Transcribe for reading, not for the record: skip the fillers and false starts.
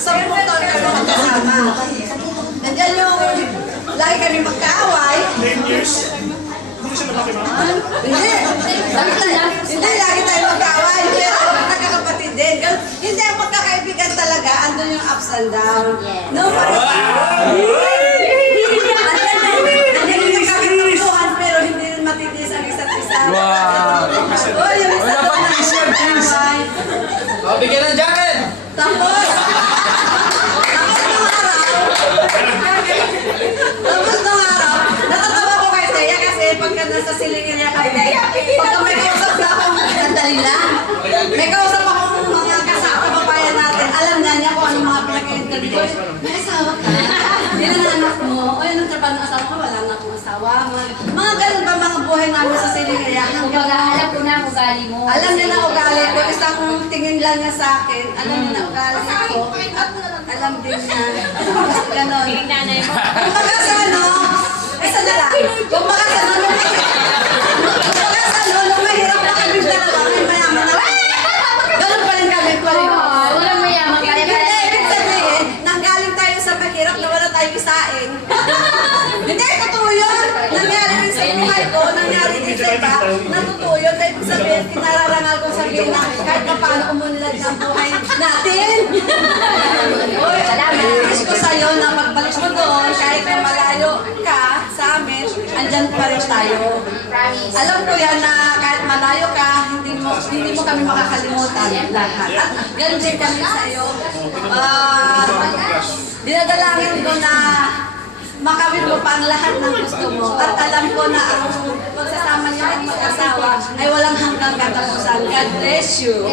10 taon kami magkasama. Nandiyan yung lagi kami magkaaway. 10 years? Hindi siya lumaki, ma'am? Hindi lagi tayo magkaaway. Pero magkakapatid din. Hindi ang pagkakaibigan talaga, andun yung ups and down. No, parang hindi yung kakitampuhan, pero hindi rin matitis ang isa't isa. Oh, yung isa't isa magkaaway. Bigyan ng jacket! Tapos nung araw, nakatawa ko kay Teya kasi pagka nasa silingirya kay Teya, pagka may kausap na akong, sandali lang, may kausap akong mga kababayan natin, alam na niya kung anong mga pinag-interview ko. May asawa ka? Ilan ang anak mo? O yun ang trabaho ng asawa ko, wala na akong asawa. Mga ganun ba mga buhay namin sa silingirya? Kumbaga, alam ko na ang ugali mo. Alam niya na ugali ko, isang tingin lang niya sa akin, alam niya na ugali ko, at alam din niya. Basta ganon. Kung baka sa ano, isa na lang. Kung baka sa ano, nung mahirap na kami dalawa, may mayaman na, ganon pa rin kami, pareho. Walang mayaman ka. Hindi, ibig sabihin, nanggaling tayo sa mahirap na wala tayong isaing. Hindi, totoo yun. Nangyari rin sa buhay ko, nangyari din sa iba. Natotoo yun. Kaya ibig sabihin, kinararangal ko sabihin na kahit pa paano umunlad ng buhay natin. Uy, wish ko sa'yo na pagbalik mo doon, kahit na malayo ka sa amin, andyan pa rin tayo. Alam ko yan na kahit malayo ka, hindi mo kami makakalimutan lahat. At ganun din kami sa'yo. Dinadalangin ko na makawin mo pa ang lahat ng gusto mo. At alam ko na ang pagsasama niyo at mag-asawa ay walang hanggang katapusan. God bless you.